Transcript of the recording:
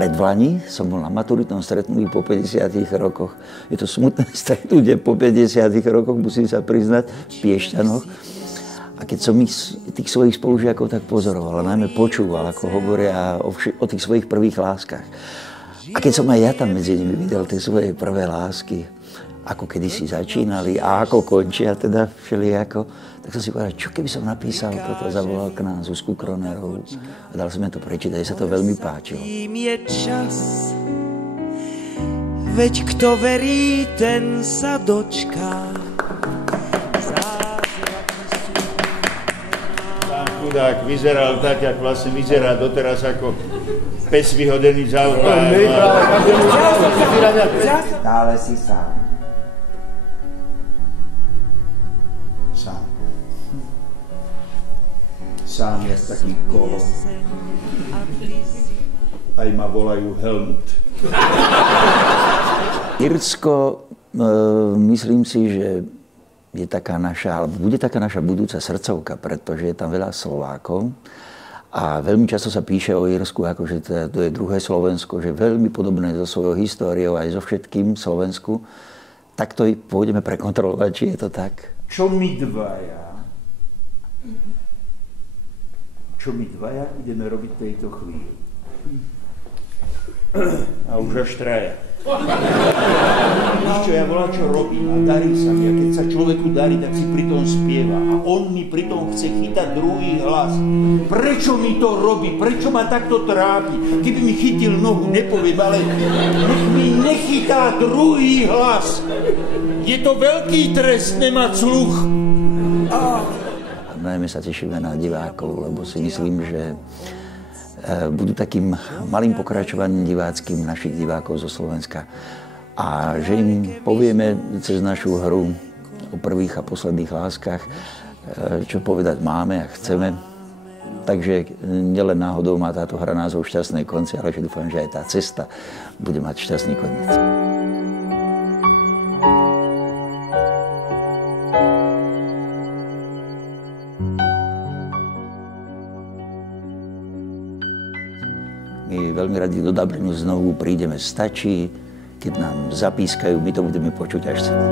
predvlani som bol na maturitnom stretnutí po 50 rokoch. Je to smutné stretnutie po 50 rokoch, musím sa priznať, v Piešťanoch. A keď som tých svojich spolužiakov tak pozoroval, a najmä počúval, ako hovoria o tých svojich prvých láskach. A keď som aj ja tam medzi nimi videl tie svoje prvé lásky, ako kedysi začínali a ako končia teda všelijako, tak som si povedal, čo keby som napísal toto, zavolal k nám Zuzku Kronerovú a dal som to prečítať, sa to veľmi páčilo. Je čas, veď kto verí, ten sa dočká. Pán chudák vyzeral tak, jak vlastne vyzerá doteraz ako pes vyhodený z auta. Stále si sám. Sám. Sám je taký kolo. Aj ma volajú Helmut. Irsko, myslím si, že je taká naša, alebo bude taká naša budúca srdcovka, pretože je tam veľa Slovákov. A veľmi často sa píše o Írsku, ako že to je druhé Slovensko, že veľmi podobné so svojou históriou aj so všetkým Slovensku. Tak to pôjdeme prekontrolovať, či je to tak. Čo my dvaja ideme robiť v tejto chvíli? A už až traja. Víš čo, ja volám, čo robím a darí sa mi. A keď sa človeku darí, tak si pritom spieva. A on mi pritom chce chytať druhý hlas. Prečo mi to robí? Prečo ma takto trápi? Keby mi chytil nohu, nepoviem, ale nech mi nechytá druhý hlas. Je to veľký trest nemať sluch. Najmä sa tešíme na divákov, lebo si myslím, že budú takým malým pokračovaním diváckým našich divákov zo Slovenska. A že im povieme cez našu hru o prvých a posledných láskach, čo povedať máme a chceme. Takže nielen náhodou má táto hra názov Šťastné konce, ale že dúfam, že aj tá cesta bude mať šťastný koniec. My veľmi radi do Dublinu znovu prídeme. Stačí, keď nám zapískajú, my to budeme počuť až celé.